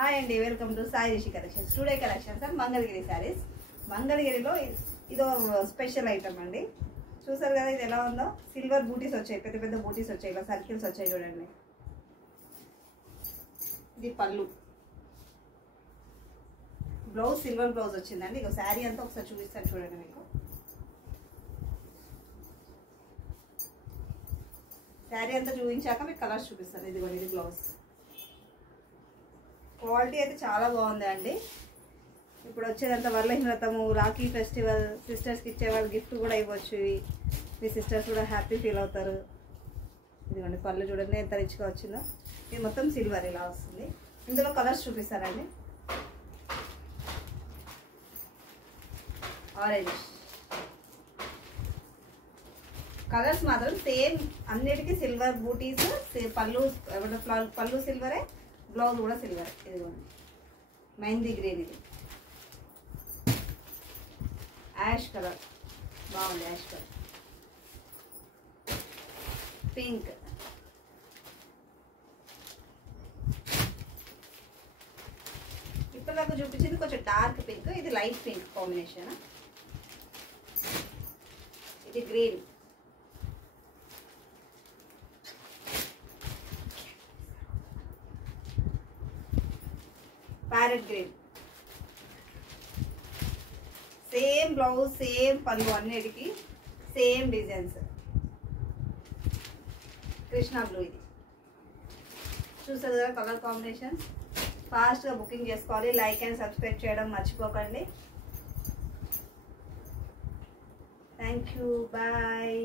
Hi అండి, welcome to Sai Rishi collections. Today collections and Mangalagiri saris. మంగళగిరిలో ఇదో స్పెషల్ ఐటమ్ అండి. చూసారు కదా ఇది ఎలా ఉందో. సిల్వర్ బూటీస్ వచ్చాయి, పెద్ద పెద్ద బూటీస్ వచ్చాయి, ఇలా సర్కిల్స్ వచ్చాయి చూడండి. ఇది పళ్ళు, బ్లౌజ్ సిల్వర్ బ్లౌజ్ వచ్చిందండి. ఇక శారీ అంతా ఒకసారి చూపిస్తాను చూడండి. మీకు శారీ అంతా చూపించాక మీకు కలర్స్ చూపిస్తాను. ఇదిగోండి, ఇది బ్లౌజ్. క్వాలిటీ అయితే చాలా బాగుంది అండి. ఇప్పుడు వచ్చేదంతా వరలక్ష్మి వ్రతము, రాఖీ ఫెస్టివల్, సిస్టర్స్కి ఇచ్చేవాళ్ళు గిఫ్ట్ కూడా ఇవ్వచ్చు. మీ సిస్టర్స్ కూడా హ్యాపీ ఫీల్ అవుతారు. ఇదిగోండి పళ్ళు చూడండి ఎంత రిచ్గా వచ్చిందో. ఇది మొత్తం సిల్వర్ ఇలా వస్తుంది. ఇందులో కలర్స్ చూపిస్తారండి. ఆరెంజ్ కలర్స్ మాత్రం సేమ్, అన్నిటికీ సిల్వర్ బూటీస్. పళ్ళు పళ్ళు సిల్వరే, బ్లౌజ్ కూడా సిల్వర్. ఇదిగోండి మెహందీ గ్రీన్, ఇది యాష్ కలర్ బాగుంది. యాష్ కలర్, పింక్, ఇప్పటిదాకా చూపించింది కొంచెం డార్క్ పింక్. ఇది లైట్ పింక్ కాంబినేషన్. ఇది green, parrot green. Same blouse, same పళ్ళు, అన్నిటికీ సేమ్ డిజైన్స్. కృష్ణా బ్లూ. ఇది చూసారు కదా కలర్ కాంబినేషన్. ఫాస్ట్గా బుకింగ్ చేసుకోవాలి. లైక్ అండ్ సబ్స్క్రైబ్ చేయడం మర్చిపోకండి. Thank you, bye.